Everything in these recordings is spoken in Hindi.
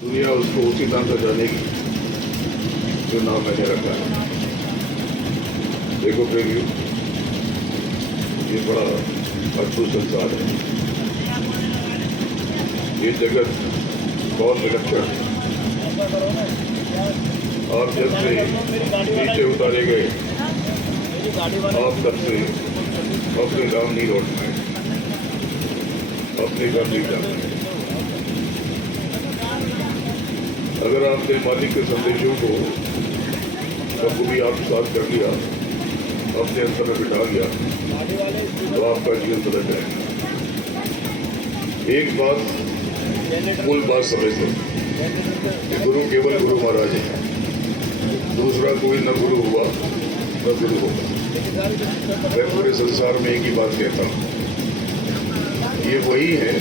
दुनिया उसको उसी नाम से जानेगी जो नाम मैंने रखा है। देखो प्रेमियों, ये बड़ा अद्भुत संसार है। ये जगत बहुत विलक्षण है। आप जब से नीचे उतारे गए, आप तब से अपने गांव नहीं लौट पाए, अपने घर नहीं जा पाए। अगर आपने मालिक के संदेशों को कभी आत्मसात कर लिया, अपने अंतर में बिठा लिया, तो आपका जीवन बदल जाएगा। एक बात, मूल बात समझ लो कि गुरु केवल गुरु महाराज है। दूसरा कोई न गुरु हुआ न गुरु होगा। मैं पूरे संसार में एक ही बात कहता हूँ, ये वही है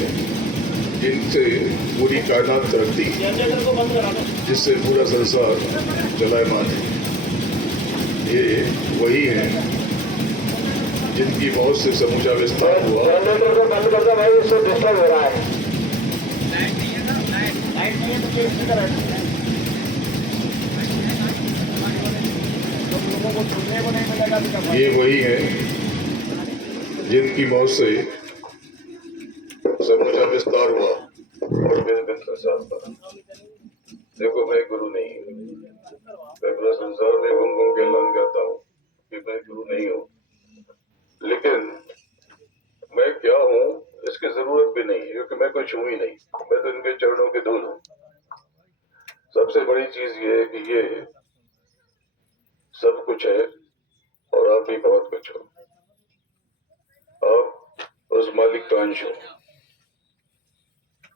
जिनसे पूरी कायनात तरक्की, जिससे पूरा संसार चलायमान है। ये वही है जिनकी मौत से समूचा विस्तार हुआ। बंद कर दो भाई, उससे डिस्टर्ब हो रहा है। ये वही है जिनकी मौत से समूचा विस्तार हुआ और मेरे दिल संसार पर। देखो, मैं गुरु नहीं हूँ। मैं पूरा संसार में घूम घूम के ऐलान करता हूँ कि मैं गुरु नहीं हूँ, लेकिन मैं क्या हूँ इसकी जरूरत भी नहीं, क्योंकि मैं कुछ हूँ ही नहीं। मैं तो इनके चरणों के धूल हूँ। सबसे बड़ी चीज ये है कि ये सब कुछ है और आप भी बहुत कुछ हो। आप उस मालिक का अंश हो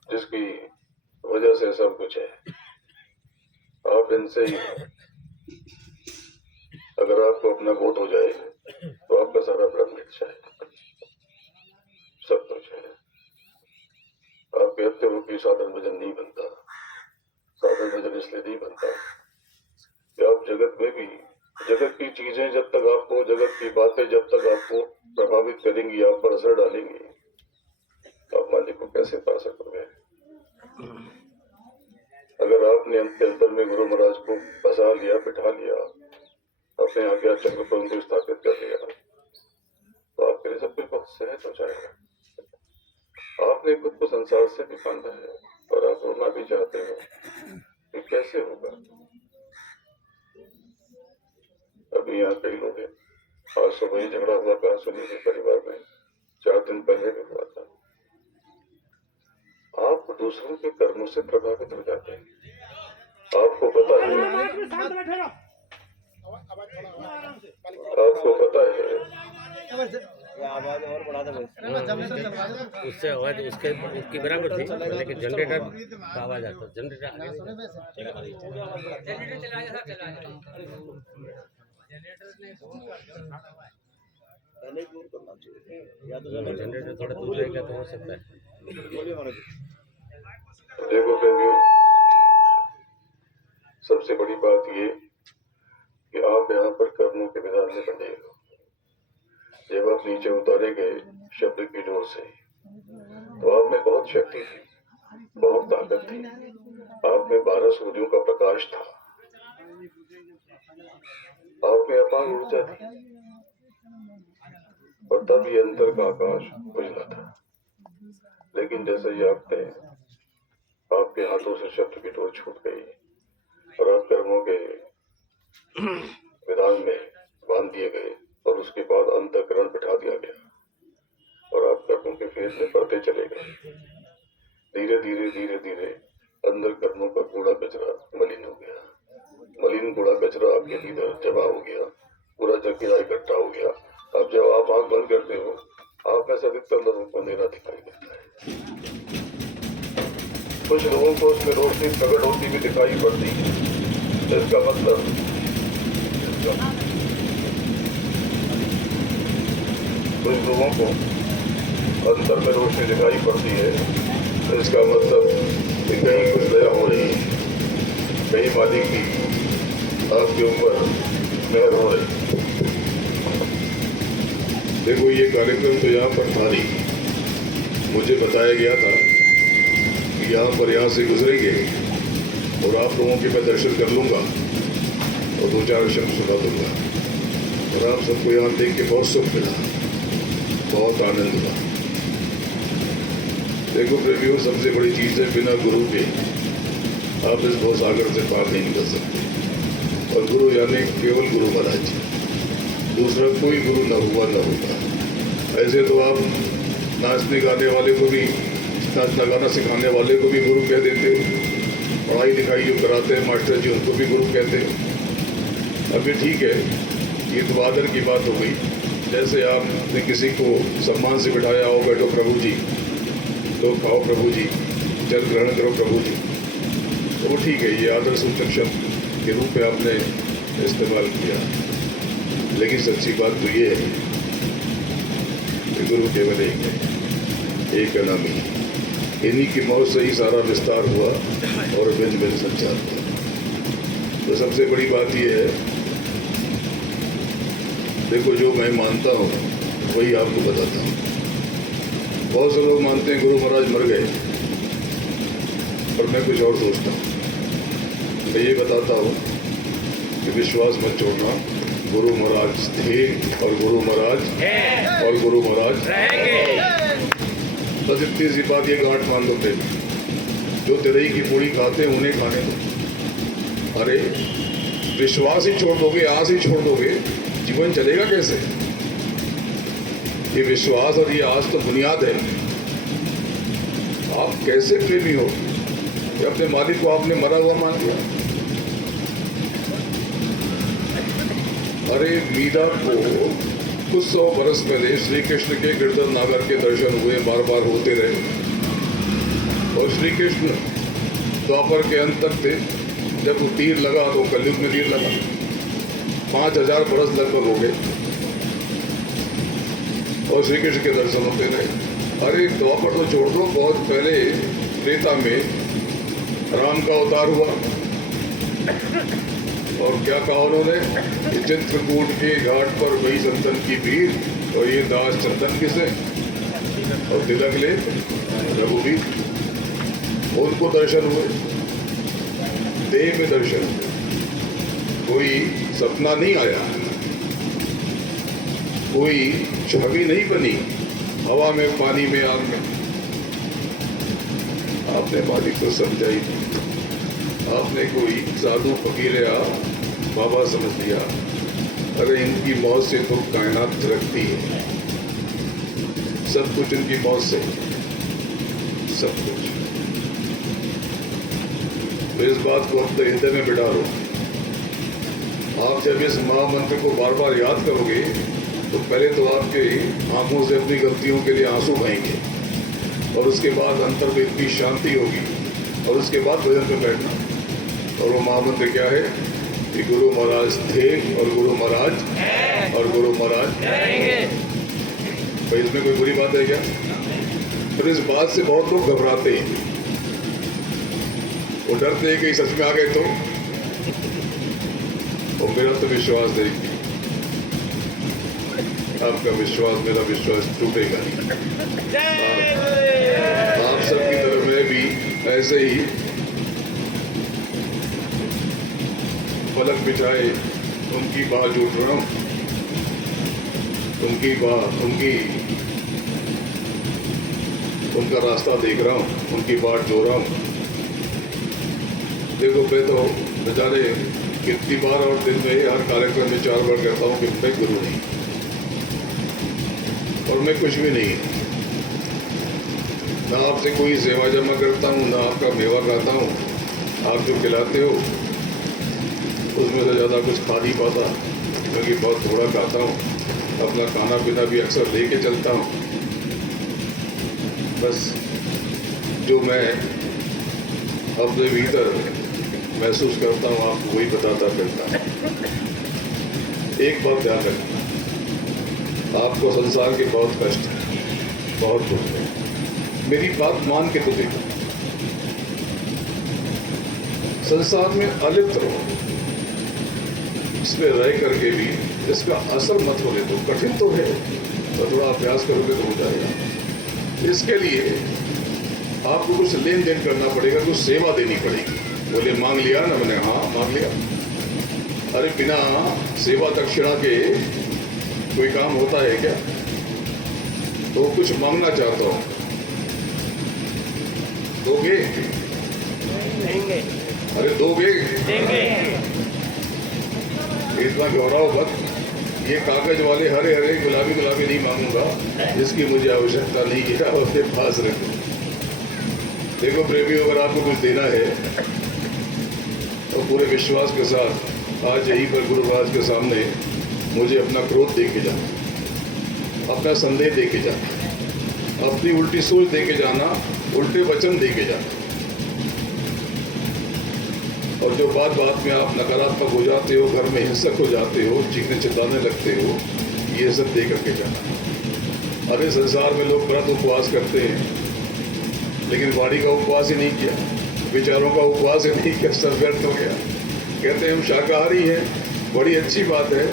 जिसकी वजह से सब कुछ है। आप इनसे ही, अगर आपको अपना बोध हो जाए तो आपका सारा भ्रम मिट जाए। सब कुछ है। आप कहते हो कि साधन भजन नहीं बनता। साधन भजन इसलिए नहीं बनता कि आप जगत में भी, जगत की चीजें जब तक आपको, जगत की बातें जब तक आपको प्रभावित करेंगी, आप पर असर डालेंगी, आप मालिक को कैसे पा सकोगे? अगर आपने अंतर में गुरु महाराज को बसा लिया, बिठा लिया, अपने आज्ञा चक्र पर उनको स्थापित कर लिया, तो आपके लिए सब कुछ बहुत सहज हो जाएगा। आपने खुद को संसार से भी बांधा है और आप रोना भी चाहते हो, तो कैसे होगा? अभी यहाँ कई लोग हैं, आज सुबह ही झगड़ा हुआ कहा सुनी के परिवार में, 4 दिन पहले भी हुआ था। आप दूसरों के कर्मों से प्रभावित हो जाते हैं। आपको पता है, आपको पता है, आवाज और बढ़ा दो। उससे आवाज उसकी बराबर थी, लेकिन जनरेटर का आवाज आता। जनरेटर या तो जनरेटर थोड़ा दूर रहेगा तो हो सकता है। देखो प्रेमियों, सबसे बड़ी बात ये कि आप यहाँ पर कर्मों के विधान में बंधे हो। जब आप नीचे उतारे गए शब्द की जोर से, तो आप में बहुत शक्ति थी, बहुत ताकत थी। आप में 12 सूर्यों का प्रकाश था, आप में अपार ऊर्जा थी, और तब ये अंतर का आकाश उजला था। लेकिन जैसे ही आपके हाथों से शब्द की डोर छूट गई और आप कर्मों के विधान में बांध दिए गए, और उसके बाद अंतःकरण बिठा दिया गया और आप कर्मों के फेर में पड़ते चले गए। धीरे धीरे धीरे धीरे अंदर कर्मों का कूड़ा कचरा मलिन हो गया। मलिन कूड़ा कचरा आपके भीतर जमा हो गया, पूरा जकीरा इकट्ठा हो गया। अब जब आप आंख बंद करते हो, आप में से अधिकतर लोगों को अंधेरा दिखाई देता है। कुछ लोगों को उसमें रोशनी प्रकट होती हुई दिखाई पड़ती है। इसका मतलब कुछ लोगों को अंदर में रोशनी दिखाई पड़ती है, तो इसका मतलब कि कहीं कुछ दया हो रही है, कहीं मालिक की आपके ऊपर मेहर हो रही। देखो, ये कार्यक्रम तो यहाँ पर था नहीं, मुझे बताया गया था कि यहाँ से गुजरेंगे महाप्रभुओं के मैं दर्शन कर लूँगा और 2-4 शब्द सुना दूँगा। और आप सबको यहाँ देख के बहुत सुख मिला, बहुत आनंद हुआ। देखो प्रेमियों, सबसे बड़ी चीज़ है बिना गुरु के आप इस भवसागर से पार नहीं निकल सकते। और गुरु यानी केवल गुरु महाराज, दूसरा कोई गुरु न हुआ न होगा। ऐसे तो आप नाचने गाने वाले को भी, नाचना गाना सिखाने वाले को भी गुरु कह देते हो, पढ़ाई लिखाई जो कराते हैं मास्टर जी उनको भी गुरु कहते हैं। अब ये ठीक है, ये तो आदर की बात हो गई। जैसे आपने किसी को सम्मान से बिठाया हो, बैठो प्रभु जी, तो खाओ प्रभु जी, जल ग्रहण करो प्रभु जी, तो वो ठीक है, ये आदर सूचक शब्द के रूप में आपने इस्तेमाल किया। लेकिन सच्ची बात तो ये है कि गुरु केवल एक है, एक अनामी। इन्हीं की मौत से ही सारा विस्तार हुआ और भिन्न भिन्न संचार हुआ। तो सबसे बड़ी बात ये है, देखो जो मैं मानता हूँ वही आपको बताता हूँ। बहुत से लोग मानते हैं गुरु महाराज मर गए, पर मैं कुछ और सोचता हूँ। मैं ये बताता हूँ कि विश्वास मत छोड़ना, गुरु महाराज थे और गुरु महाराज और गुरु महाराज रहेंगे। बस इतनी सी बात, ये गांठ मान लो प्रेमी। जो तिरई की पूरी खाते हैं उन्हें खाने दो। अरे विश्वास ही छोड़ दोगे, आस ही छोड़ दोगे, जीवन चलेगा कैसे? ये विश्वास और ये आस तो बुनियाद है। आप कैसे प्रेमी हो कि अपने मालिक को आपने मरा हुआ मान लिया? अरे मीरा को कुछ 100 बरस पहले श्री कृष्ण के गिरधर नागर के दर्शन हुए, बार बार होते रहे। और श्री कृष्ण द्वापर के अंत तक थे। जब वो तीर लगा तो कलयुग में तीर लगा, 5000 बरस लगभग हो गए और श्री कृष्ण के दर्शन होते रहे। अरे द्वापर तो छोड़ दो, बहुत पहले त्रेता में राम का अवतार हुआ और क्या कहा उन्होंने, चित्रकूट के घाट पर वही संतन की भीड़ और ये दास चंदन किसे, और तिलक ले रघुवीर। उनको दर्शन हुए, देह में दर्शन, कोई सपना नहीं आया, कोई छवि नहीं बनी हवा में, पानी में, आग में। आपने मालिक को समझा ही नहीं। आपने कोई साधु फकीर या बाबा समझ लिया। अरे इनकी मौत से तो कायनात रखती है, सब कुछ इनकी मौत से, सब कुछ। तो इस बात को अपने हृदय में बिठा लो। आप जब इस महामंत्र को बार बार याद करोगे तो पहले तो आपके आंखों से अपनी गलतियों के लिए आंसू बहेंगे और उसके बाद अंतर में इतनी शांति होगी और उसके बाद भजन पे बैठना। और वो महामंत्र क्या है कि गुरु महाराज थे और गुरु महाराज और गुरु महाराज रहेंगे। तो इसमें कोई बुरी बात है क्या? फिर इस बात से बहुत लोग घबराते हैं, वो डरते हैं कि सच में आ गए तो। और मेरा तो विश्वास है, आपका विश्वास मेरा विश्वास टूटेगा नहीं। आप सबकी तरफ मैं भी ऐसे ही पलक बिछाए उनकी बात जोड़ रहा हूँ, उनका रास्ता देख रहा हूँ, उनकी बात जोड़ रहा हूँ। देखो मैं तो बेचारे कितनी बार और दिन में हर कार्यक्रम में 4 बार कहता हूँ कि मैं गुरु नहीं और मैं कुछ भी नहीं, ना आपसे कोई सेवा जमा करता हूँ, ना आपका मेवा खाता हूँ। आप जो खिलाते हो उसमें से ज़्यादा कुछ खा नहीं पाता क्योंकि बहुत थोड़ा खाता हूँ। अपना खाना पीना भी अक्सर लेके चलता हूँ। बस जो मैं अपने भीतर महसूस करता हूँ आपको वही बताता फिरता हूँ। एक बात ध्यान रखना, आपको संसार के बहुत कष्ट है, बहुत दुख है। मेरी बात मान के तो देखो, संसार में अलिप्त रहो, इसमें रह करके भी इसका असर मत होने दो। कठिन तो है, तो थोड़ा अभ्यास करोगे तो हो जाएगा। इसके लिए आपको कुछ लेन देन करना पड़ेगा, कुछ सेवा देनी पड़ेगी। बोले मांग लिया ना? मैंने हाँ मांग लिया। अरे बिना सेवा दक्षिणा के कोई काम होता है क्या? तो कुछ मांगना चाहता हूं, दोगे? देंगे अरे दोगे? देंगे। इतना घबराओ मत। ये कागज वाले हरे हरे गुलाबी गुलाबी नहीं मांगूंगा, जिसकी मुझे आवश्यकता नहीं है, और अपने पास रखो। देखो प्रेमी, अगर आपको कुछ देना है तो पूरे विश्वास के साथ आज यहीं पर गुरु महाराज के सामने मुझे अपना क्रोध दे के जाना, अपना संदेह दे के जाना, अपनी उल्टी सोच दे के जाना, उल्टे वचन दे के जाना। और जो बात बात में आप नकारात्मक हो जाते हो, घर में हिंसक हो जाते हो, चीखने चिल्लाने लगते हो, ये सब दे करके जाना। अरे संसार में लोग व्रत उपवास करते हैं, लेकिन वाणी का उपवास ही नहीं किया, विचारों का उपवास ही नहीं किया, सब व्यर्थ हो गया। कहते हैं हम शाकाहारी हैं, बड़ी अच्छी बात है,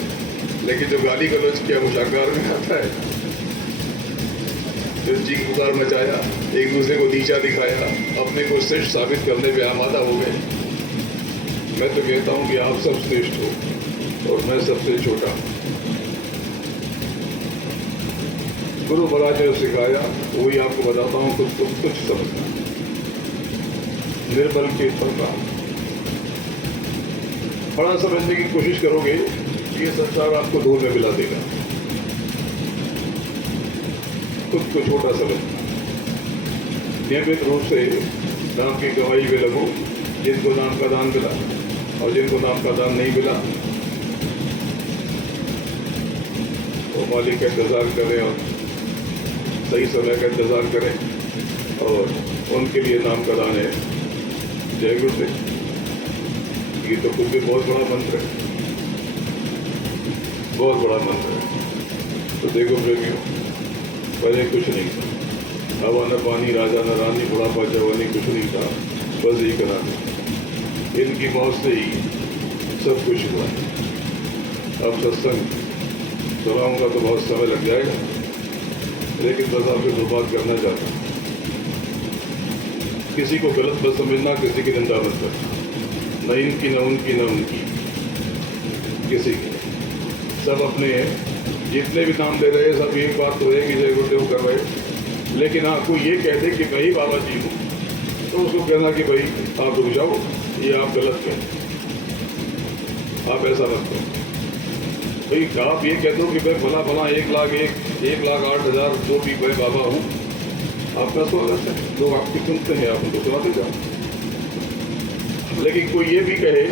लेकिन जो गाली गलौज किया वो शाकाहार में आता है। जो चीख पुकार मचाया, एक दूसरे को नीचा दिखाया, अपने को श्रेष्ठ साबित करने पे आमादा हो गए। मैं तो कहता हूं कि आप सब श्रेष्ठ हो और मैं सबसे छोटा। गुरु महाराज ने सिखाया, वही आपको बताता हूं, खुद को कुछ समझना। निर्बल के प्रकार बड़ा समझने की कोशिश करोगे, ये संसार आपको धूल में मिला देगा। खुद को छोटा समझना, नियमित रूप से नाम की कमाई में लगो। जिनको नाम का दान मिला और जिनको नाम का दान नहीं मिला, वो मालिक का इंतजार करें और सही समय का इंतजार करें, और उनके लिए नाम का दान है जय गुरुदेव। ये तो खुद भी बहुत बड़ा मंत्र है, बहुत बड़ा मंत्र है। तो देखो प्रेमियों, पहले कुछ नहीं था, हवा न पानी, राजा न रानी, बुढ़ापा जवानी, कुछ नहीं था, बस यही करानी। इनकी मौत से ही सब कुछ हुआ। अब सत्संग सुनाऊंगा तो बहुत समय लग जाएगा, लेकिन बस आपको दो बात करना चाहता हूँ। किसी को गलत मत समझना, किसी की निंदा मत करना, न इनकी न उनकी न उनकी, किसी की। सब अपने हैं, जितने भी नाम ले रहे हैं सब एक बात तो है कि जय गुरुदेव कर रहे। लेकिन हाँ, कोई ये कह दे कि मैं ही बाबा जी हूँ, तो उसको कहना कि भाई आप रुक जाओ, ये आप गलत कहें, आप ऐसा मत करो। भाई आप ये कह दो कि भाई भला भला 1,08,000 जो भी मैं बाबा हूँ, आपका स्वागत है, लोग आपकी सुनते हैं, आप उनको सुनाते जाओ। लेकिन कोई ये भी कहे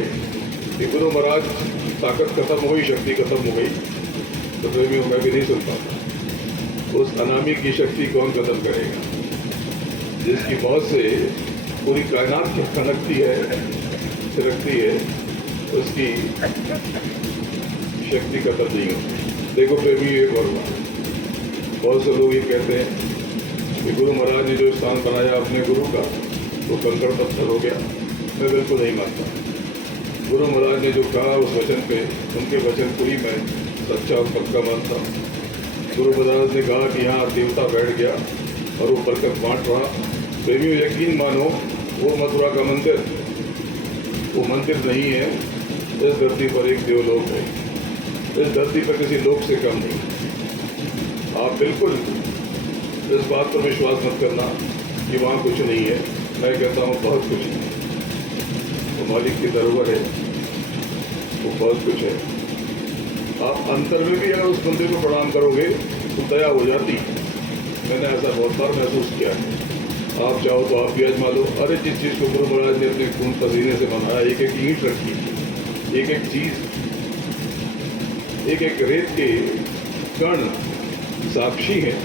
कि गुरु महाराज ताकत खत्म हो गई, शक्ति खत्म हो गई, तो प्रेमियों मैं भी नहीं सुन पाता। उस अनामी की शक्ति कौन खत्म करेगा? जिसकी बहुत से पूरी कायनात की खनकती है, थिरकती है, उसकी शक्ति खत्म नहीं होती। देखो प्रेमी, एक और बात, बहुत से लोग ये कहते हैं कि गुरु महाराज ने जो स्थान बनाया अपने गुरु का, वो कंकड़ पत्थर हो गया। मैं बिल्कुल नहीं मानता। गुरु महाराज ने जो कहा उस वचन पे, उनके वचन को ही मैं सच्चा और पक्का मानता हूँ। गुरु महाराज ने कहा कि यहाँ देवता बैठ गया और वो बरकत बांट रहा। प्रेमियों यकीन मानो, वो मथुरा का मंदिर वो मंदिर नहीं है। इस धरती पर एक देवलोक है, इस धरती पर किसी लोक से कम नहीं। आप बिल्कुल इस बात पर विश्वास मत करना कि वहाँ कुछ नहीं है। मैं कहता हूँ बहुत कुछ है। वो मालिक की धरोहर है, वो बहुत कुछ है। आप अंतर में भी अगर उस मंदिर को प्रणाम करोगे तो दया हो जाती। मैंने ऐसा बहुत बार महसूस किया है। आप चाहो तो आप भी आजमा लो। अरे जिस चीज़ को गुरु महाराज ने अपने खून पसीने से बनाया, एक एक ईंट रखी, एक एक चीज, एक एक रेत के कण साक्षी हैं।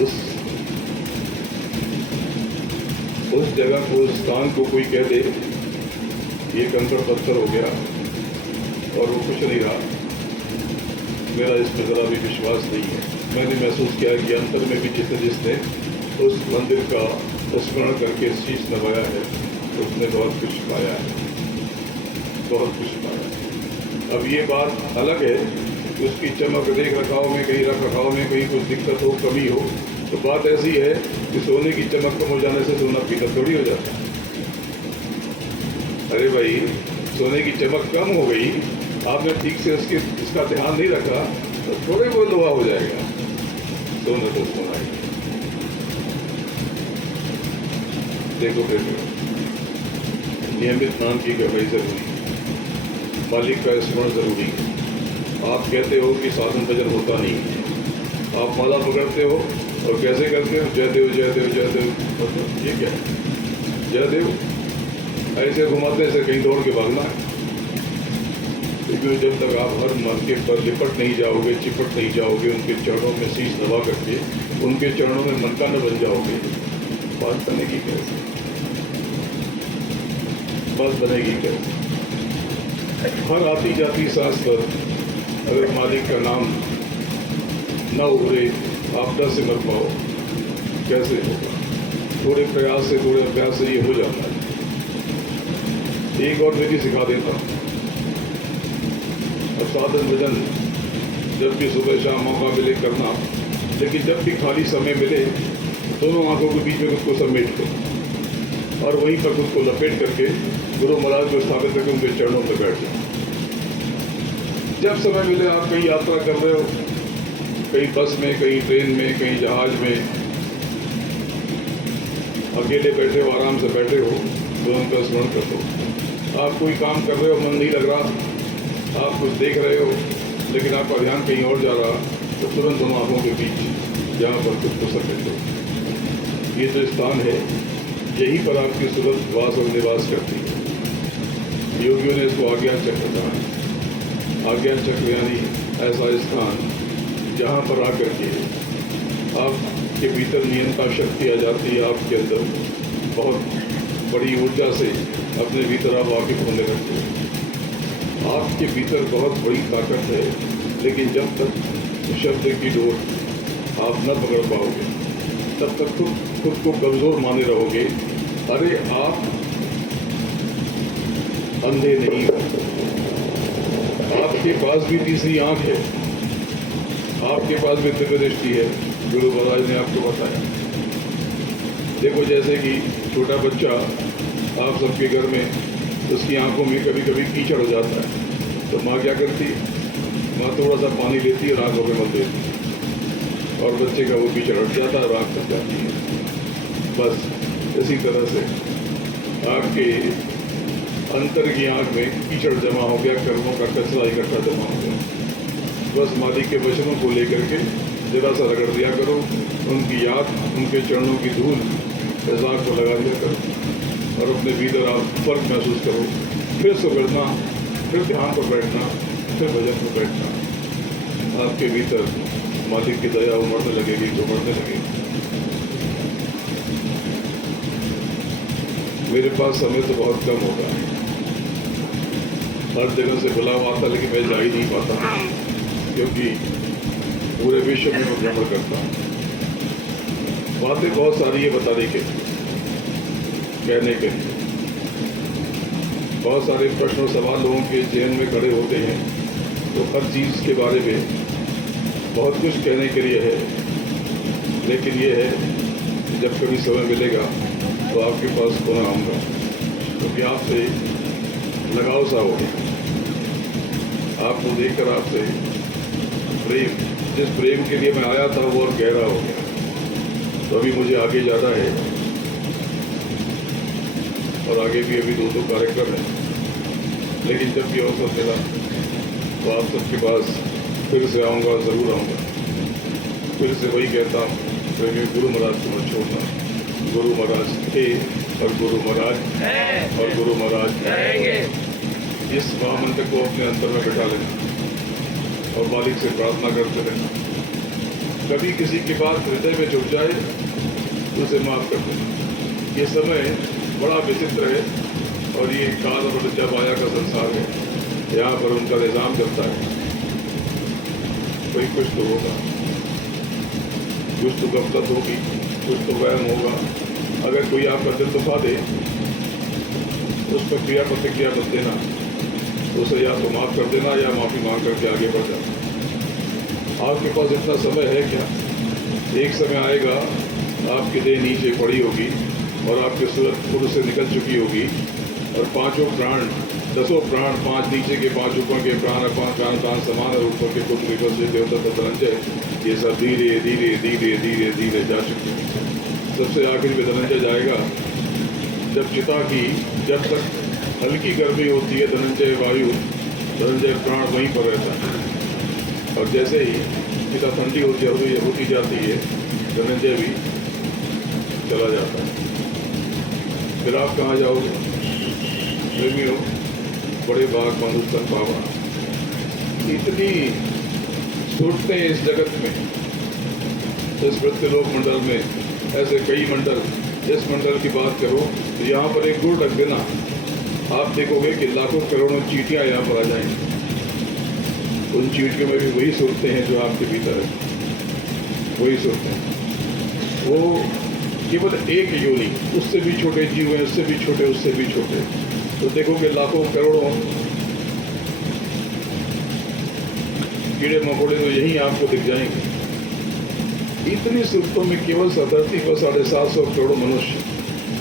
उस जगह को, उस स्थान को कोई कह दे ये कंकड़ पत्थर हो गया और वो कुछ नहीं रहा, मेरा इसमें ज़रा भी विश्वास नहीं है। मैंने महसूस किया कि अंतर में भी जिसने उस मंदिर का स्मरण करके शीश नवाया है, उसने बहुत कुछ पाया है, बहुत कुछ पाया। अब ये बात अलग है कि उसकी चमक देख रखाव में, कहीं रख रखाव में कहीं कुछ दिक्कत हो, कमी हो, तो बात ऐसी है कि सोने की चमक कम हो जाने से सोना पीला थोड़ी हो जाता है। अरे भाई, सोने की चमक कम हो गई, आपने ठीक से इसका ध्यान नहीं रखा तो थोड़े बहुत लोहा हो जाएगा। सोना तो सोना ही। देखो बेटे, नियमित स्नान की गहराई जरूरी, मालिक का स्मरण जरूरी है। आप कहते हो कि साधन भजन होता नहीं, आप माला पकड़ते हो और कैसे करते हो, जय देव जय देव जय देव, मतलब ये क्या है? जय देव ऐसे घुमाते से कहीं दौड़ के भागना है। क्योंकि जब तक आप हर मौके पर लिपट नहीं जाओगे, चिपट नहीं जाओगे, उनके चरणों में शीश दबा करके उनके चरणों में मनका न बन जाओगे, बात बनेगी कैसे? बात बनेगी कैसे? हर आती जाती सांस पर अगर मालिक का नाम न उभरे, आपदा से मर पाओ, कैसे होगा? थोड़े प्रयास से, थोड़े अभ्यास से ये हो जाता है। एक और विधि सिखा देता हूँ। अब साधन भजन जब भी सुबह शाम मौका मिले करना, लेकिन जब भी खाली समय मिले दोनों आंखों के बीच में खुद को समेट लो और वहीं पर खुद को लपेट करके गुरु महाराज को स्थापित करके उनके चरणों में बैठ जाओ। जब समय मिले, आप कहीं यात्रा कर रहे हो, कहीं बस में, कहीं ट्रेन में, कहीं जहाज में, अकेले बैठे हो, आराम से बैठे हो, तो उनका स्मरण कर दो। आप कोई काम कर रहे हो, मन नहीं लग रहा, आप कुछ देख रहे हो लेकिन आपका ध्यान कहीं और जा रहा, तो तुरंत दोनों आंखों के बीच जहाँ पर खुद को समेट दो। ये जो स्थान है, यहीं पर आपकी सूरत वास और निवास करती है। योगियों ने इसको आज्ञा चक्र कहा है। आज्ञा चक्र यानी ऐसा स्थान जहाँ पर आकर के आपके भीतर नियंत्रण शक्ति आ जाती है, आपके अंदर बहुत बड़ी ऊर्जा से अपने भीतर आप वाकिफ होने लगते हैं। आपके भीतर बहुत बड़ी ताकत है, लेकिन जब तक शब्द की डोर आप न पकड़ पाओगे तब तक खुद को कमजोर माने रहोगे। अरे आप अंधे नहीं हो, आपके पास भी तीसरी आंख है, आपके पास भी दिव्य दृष्टि है। गुरु महाराज ने आपको बताया। देखो, जैसे कि छोटा बच्चा आप सबके घर में, उसकी आंखों में कभी कभी कीचड़ हो जाता है, तो माँ क्या करती? माँ थोड़ा सा पानी लेती और आंखों में मत देती और बच्चे का वो कीचड़ हट जाता है और आँख तक जाती है। बस इसी तरह से आपके अंतर की आंख में कीचड़ जमा हो गया, कर्मों का कचरा इकट्ठा जमा हो गया। बस मालिक के वचनों को लेकर के जरा सा रगड़ दिया करो, उनकी याद, उनके चरणों की धूल इस आँख को लगा दिया करो और अपने भीतर आप फर्क महसूस करो। फिर सुगड़ना, फिर ध्यान पर बैठना, फिर भजन पर बैठना। आपके भीतर मालिक की दया उमड़ने लगेगी, उमड़ने लगेगी। मेरे पास समय तो बहुत कम होगा, हर जगह से बुलावा आता, लेकिन मैं जा ही नहीं पाता क्योंकि पूरे विश्व में मैं भ्रमण करता हूँ। बातें बहुत सारी है बताने के, कहने के लिए। बहुत सारे प्रश्न और सवाल लोगों के जहन में खड़े होते हैं, तो हर चीज़ के बारे में बहुत कुछ कहने के लिए है, लेकिन ये है जब कभी समय मिलेगा तो आपके पास पुनः आऊँगा, क्योंकि आपसे लगाव सा हो गया। आपको देखकर आपसे प्रेम, जिस प्रेम के लिए मैं आया था वो और गहरा हो गया। तो अभी मुझे आगे जाना है और आगे भी अभी 2 कार्यक्रम हैं, लेकिन जब भी अवसर मिला तो आप सबके पास फिर से आऊँगा, ज़रूर आऊँगा। फिर से वही कहता हूँ, गुरु महाराज को मत छोड़ना। गुरु महाराज थे और गुरु महाराज हैं और गुरु महाराज रहेंगे। इस महामंत्र को अपने अंतर में बिठा लेना और मालिक से प्रार्थना करते रहना। कभी किसी की बात हृदय में चुभ जाए तो उसे माफ कर देना। ये समय बड़ा विचित्र है और ये काल और जब आया का संसार है, यहाँ पर उनका निज़ाम चलता है। कोई कुछ तो होगा, कुछ तो गफलत होगी, कुछ तो वहम होगा। अगर कोई आपका दिल दुखा दे, उस पर क्रिया प्रतिक्रिया मत देना, उसे या तो माफ़ कर देना या माफ़ी मांग करके आगे बढ़ जाना। आपके पास इतना समय है क्या? एक समय आएगा आपकी देह नीचे पड़ी होगी और आपकी सूरत खुद से निकल चुकी होगी और पांचों प्राण, 10 प्राण, 5 नीचे के, 5 ऊपर के प्राण, 5 प्राण समान और ऊपर के कुछ विकल से देवता तो धनंजय, ये सब धीरे धीरे धीरे धीरे धीरे जा चुके हैं। सबसे आखिर में धनंजय जाएगा जब चिता की, जब तक हल्की गर्मी होती है धनंजय वायु, धनंजय प्राण वहीं पर रहता है, और जैसे ही चिता ठंडी होती जाती है धनंजय भी चला जाता है। फिर आप कहाँ जाओगे प्रेमियों? बड़े बाग मनुष्य पावा। इतनी सुरतें इस जगत में, इस मृत्युलोक मंडल में, ऐसे कई मंडल। इस मंडल की बात करो तो यहाँ पर एक गुड़ रख देना, आप देखोगे कि लाखों करोड़ों चींटियाँ यहाँ पर आ जाएंगी। उन चींटियों में भी वही सुरतें हैं जो आपके भीतर है, वही सुरतें। वो केवल एक योनि, उससे भी छोटे जीव हैं, उससे भी छोटे, उससे भी छोटे। तो देखोगे लाखों करोड़ों कीड़े मकोड़े तो यही आपको दिख जाएंगे। इतनी सुरतों में केवल धरती पर 750 करोड़ मनुष्य,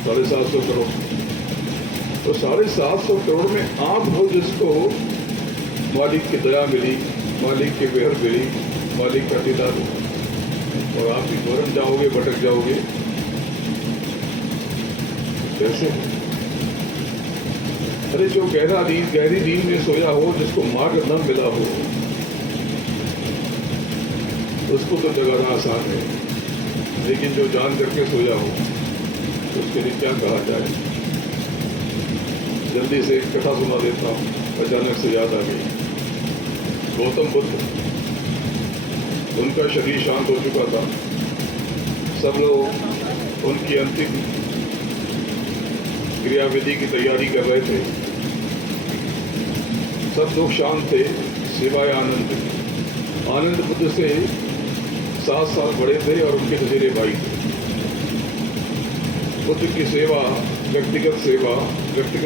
750 करोड़। तो 750 करोड़ में आप हो जिसको मालिक की दया मिली, मालिक की मेहर मिली, मालिक का दीदार हुआ, और आप भी भरम जाओगे, भटक जाओगे कैसे? अरे जो गहरी नींद में सोया हो, जिसको मार्ग न मिला हो, उसको तो जगाना आसान है, लेकिन जो जान करके सोया हो उसके लिए क्या कहा जाए। जल्दी से एक कथा सुना देता हूँ, अचानक से याद आ गई। गौतम बुद्ध, उनका शरीर शांत हो चुका था, सब लोग उनकी अंतिम क्रियाविधि की तैयारी कर रहे थे, सब लोग शांत थे सिवाय आनंद। आनंद बुद्ध से 7 साल बड़े थे और उनके चचेरे भाई थे। बुद्ध की सेवा, व्यक्तिगत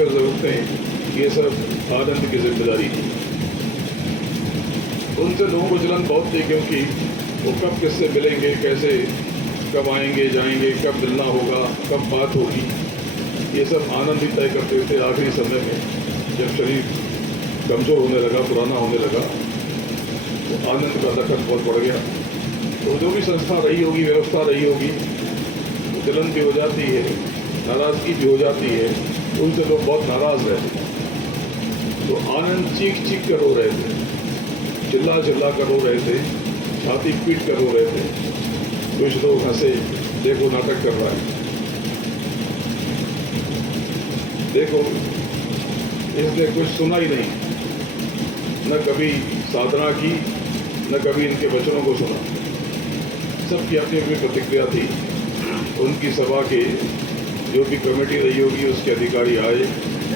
जरूरतें, ये सब आनंद की जिम्मेदारी थी। उनसे लोगों को जलन बहुत थी, क्योंकि वो कब किससे मिलेंगे, कैसे, कब आएंगे जाएंगे, कब मिलना होगा, कब बात होगी, ये सब आनंद ही तय करते थे। आखिरी समय में जब शरीर कमज़ोर होने लगा, पुराना होने लगा, तो आनंद का दखल बहुत बढ़ गया। तो जो भी संस्था रही होगी, व्यवस्था रही होगी, तो जलन भी हो जाती है, नाराज़गी भी हो जाती है, उनसे लोग बहुत नाराज़ रहते। तो आनंद चीख कर रो रहे थे, चिल्ला कर रो रहे थे, छाती पीट कर रो रहे थे। कुछ लोग हंसे, देखो नाटक कर रहा है, देखो इसने कुछ सुना ही नहीं, न कभी साधना की, न कभी इनके वचनों को सुना। सबकी अपनी अपनी प्रतिक्रिया थी। उनकी सभा के जो भी कमेटी रही होगी, उसके अधिकारी आए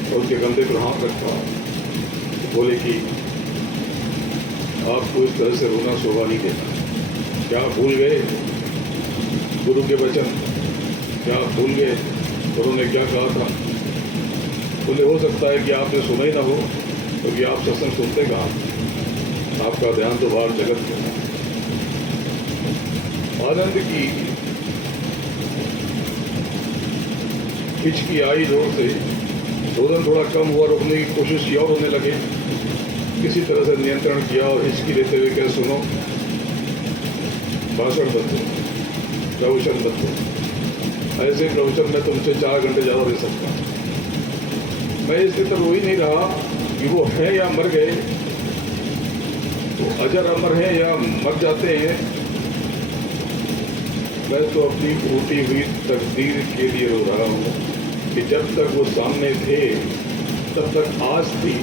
और उनके कंधे पर हाथ रखा, बोले कि आपको इस तरह से रोना शोभा नहीं देता। क्या भूल गए गुरु के वचन? क्या भूल गए उन्होंने क्या कहा था? बोले हो सकता है कि आपने सुना ही ना हो, क्योंकि आप सत्संग सुनते कहाँ, आपका ध्यान तो बाहर जगत में। आनंद की हिचकी आई जोर से, रोदन थोड़ा कम हुआ, रोकने की कोशिश की और रोने लगे। किसी तरह से नियंत्रण किया और हिचकी लेते हुए कह, सुनो, भाषण मत दो, प्रवचन मत दो, ऐसे प्रवचन में तुमसे 4 घंटे ज़्यादा दे सकता हूँ। मैं इसलिए तो रो ही नहीं रहा कि वो है या मर गए, वो अजर अमर है या मर जाते हैं। मैं तो अपनी टूटी हुई तकदीर के लिए रो रहा हूँ कि जब तक वो सामने थे, तब तक आस थी,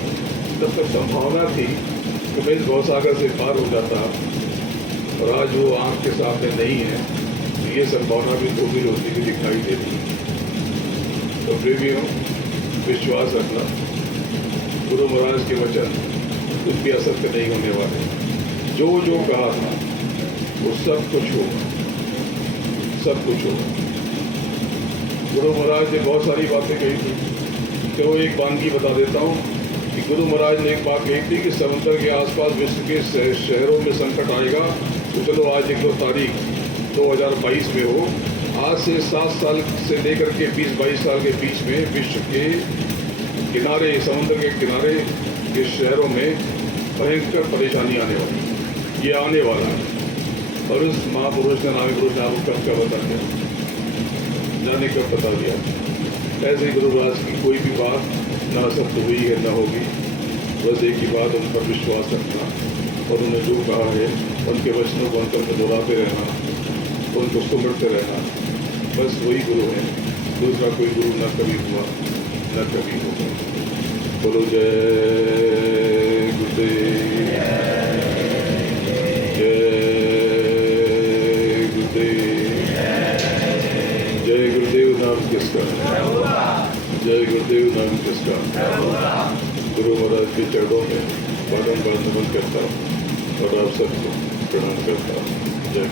तब तक संभावना थी कि मैं इस भवसागर से पार हो जाता, और आज वो आँख के सामने नहीं है, तो ये संभावना भी धूमिल होती हुई दिखाई दे रही है। तो प्रेमियों, विश्वास रखना, गुरु महाराज के वचन कुछ भी असत्य नहीं होने वाले। जो जो कहा था वो सब कुछ होगा, सब कुछ होगा। गुरु महाराज ने बहुत सारी बातें कही थी, तो एक बानगी बता देता हूँ कि गुरु महाराज ने एक बात कही थी कि समुद्र के आसपास विश्व के शहरों में संकट आएगा। तो चलो आज 1 तारीख 2022 में हो, आज से 7 साल से लेकर के 20-22 साल के बीच में विश्व के किनारे, समुद्र के किनारे के शहरों में भयंकर परेशानी आने वाली, ये आने वाला है। और उस महापुरुष ने, नामी पुरुष ने आपको कब क्या बता दिया, जाने कब बता दिया। ऐसे गुरु महाराज की कोई भी बात ना सत्य हुई है ना होगी, बस एक ही बात, उन पर विश्वास रखना और उन्होंने जो कहा है उनके वचनों को अंतर में दोहराते रहना, उनको सुमरते रहना, बस वही गुरु है। दूसरा कोई गुरु न कभी हुआ न कभी होगा। बोलो जय गुरुदेव, जय गुरुदेव, जय गुरुदेव नाम किसका, जय गुरुदेव नाम किसका। गुरु महाराज के चरणों में बारंबार नमन करता हूँ और आप सबको प्रणाम करता हूँ। जय